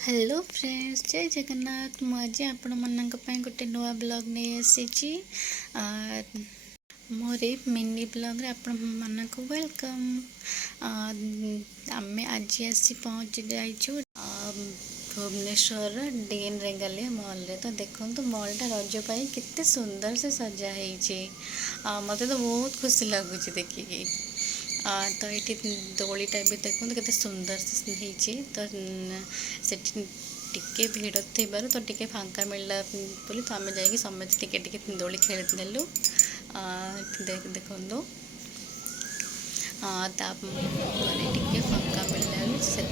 Hello friends, जय जगन्नाथ। मुझे आपण मानक गोटे नुआ ब्लॉग नहीं आसी। मोर मिनी ब्लॉग रे आपण मानक वेलकम। आम आज आसी पहुँच जाइछु भुवनेश्वर डीएन रेगालिया मॉल रे। तो देखो मॉल टा रज पाई केते सुंदर से सजा है। मत तो बहुत खुशी लगुच देखिकी। तो ये दोलीटा भी देखो केते सुंदर से होती। तो सेठी टिके भिड़ थी तो टिके फांका मिलला बोली तो आम जाकि समझ टिके दोली खेलु। देखो टिके फांका मिलला से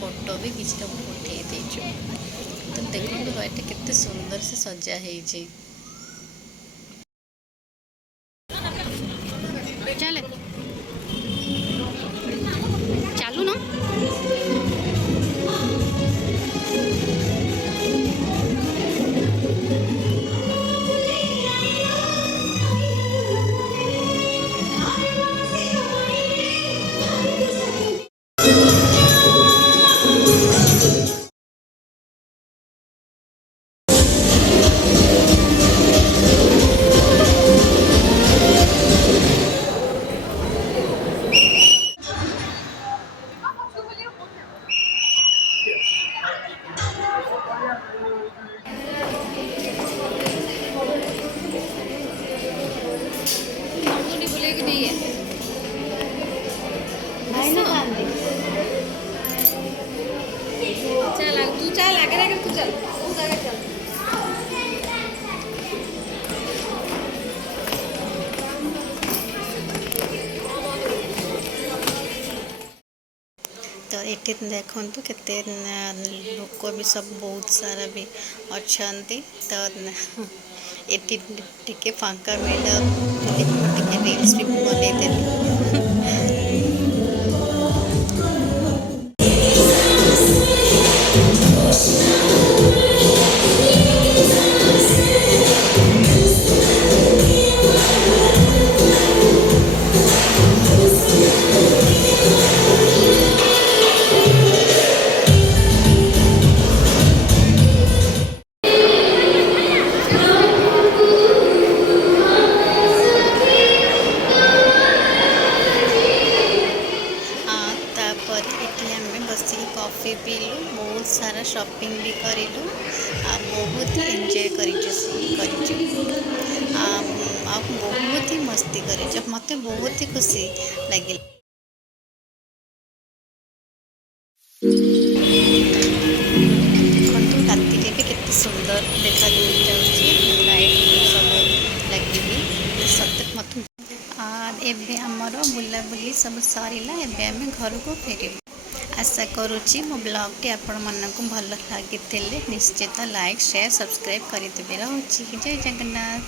फोटो भी किसी उठे देचु। तो देखो ये केते सुंदर से सजा है। चले चालू ना। चल तू चल आगे तू चल चल। तो ये देखु केते लोक भी सब बहुत सारा भी अच्छा। तो ये टिके फांका मिला टिके रील्स भी बनई। बस कॉफी पीलु, बहुत सारा शॉपिंग भी करूँ, बहुत ही एंजॉय बहुत ही मस्ती कर मत बहुत ही खुशी लगे। देखो राति भी केते सुंदर देखा लाइट सब लगे सत मत। एबे आमर बुलाबुली सब सरिला। एबे आम घर को फेरू। आशा करुच्ची मो ब्लॉग टी आपण मानक भल लगी निश्चित लाइक शेयर सब्सक्राइब करदे। रहुची। जय जगन्नाथ।